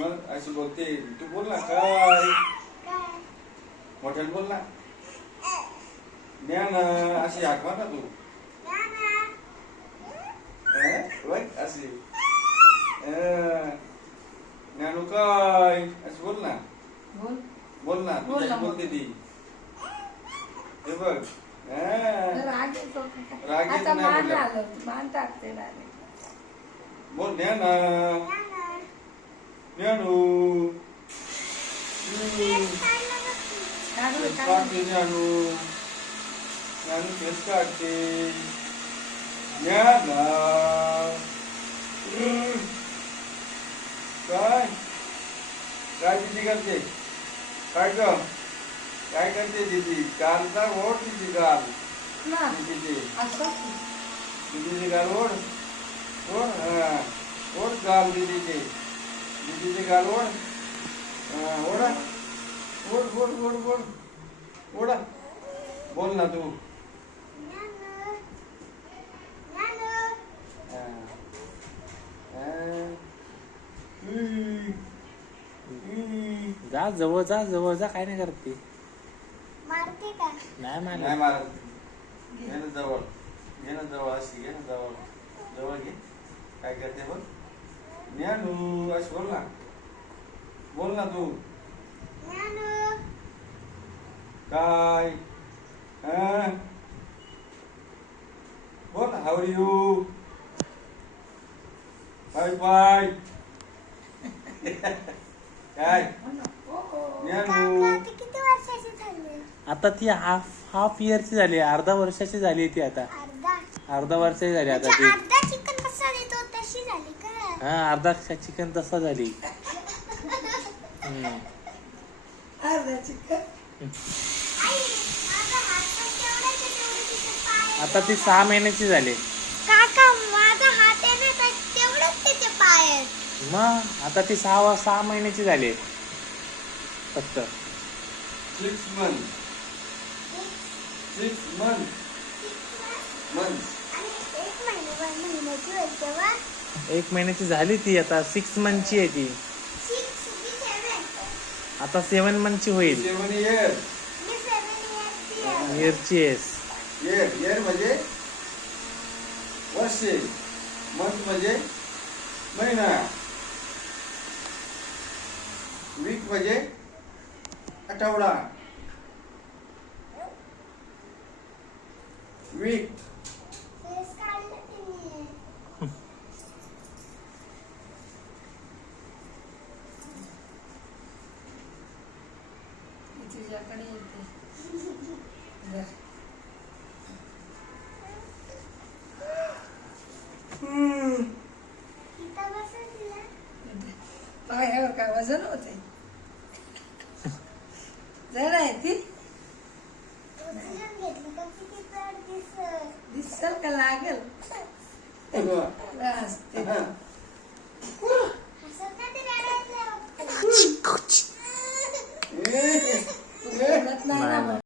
मग अशी बोलते तू बोल ना काय मोठ्याने बोल ना ज्ञान अशी हाक मार ना तू अशी ज्ञानू काय अशी बोल ना बोल ना तुझ्या बोलते ती हे बघ राग येतो नाही बोल ज्ञान ज्ञानू काढते ज्ञानू ज्ञानू केस काढते ज्ञान काय काय दिदी करते काय ग काय करते दीदी काल का ओढ तिची काल दीदीचे गाल ओढ ओढ गाल दीदीचे गाल ओढ ओढा ओढ ओढ ओढ ओढ ओढा बोल ना तू जा जवळ जा काय नाही करते मारते का नाही मारत घे ना जवळ अशी घे ना जवळ घे काय करते बोल ज्ञानू अशी बोल ना तू काय बोल how are you bye bye काय ज्ञानू किती वर्षाची झाली आता ती हाफ इयरची झाली अर्धा वर्षाची झाली ती आता अर्धा वर्षाची झाली आता ती अर्धा चिकन कसा देतो तशी झाली का हा अर्धा चिकन तसा झाली अर्धा चिकन आता ती 6 महिन्याची झाली काका माझा हात आहे ना तेवढंच त्याचे पाय आहेत मग आता ती 6 महिन्याची झाली फक्त 6 months एक महिन्याची झाली ती आता 6 मंथची आहे ती आता 7 मंथची होईल 7 years इयरची आहेस year म्हणजे वर्षे मंथ म्हणजे महिना वीक म्हणजे आठवडा वीक तुझ्याकडे येते पायावर काय वजन होते जड आहे ती दिसल का लागल असते नाही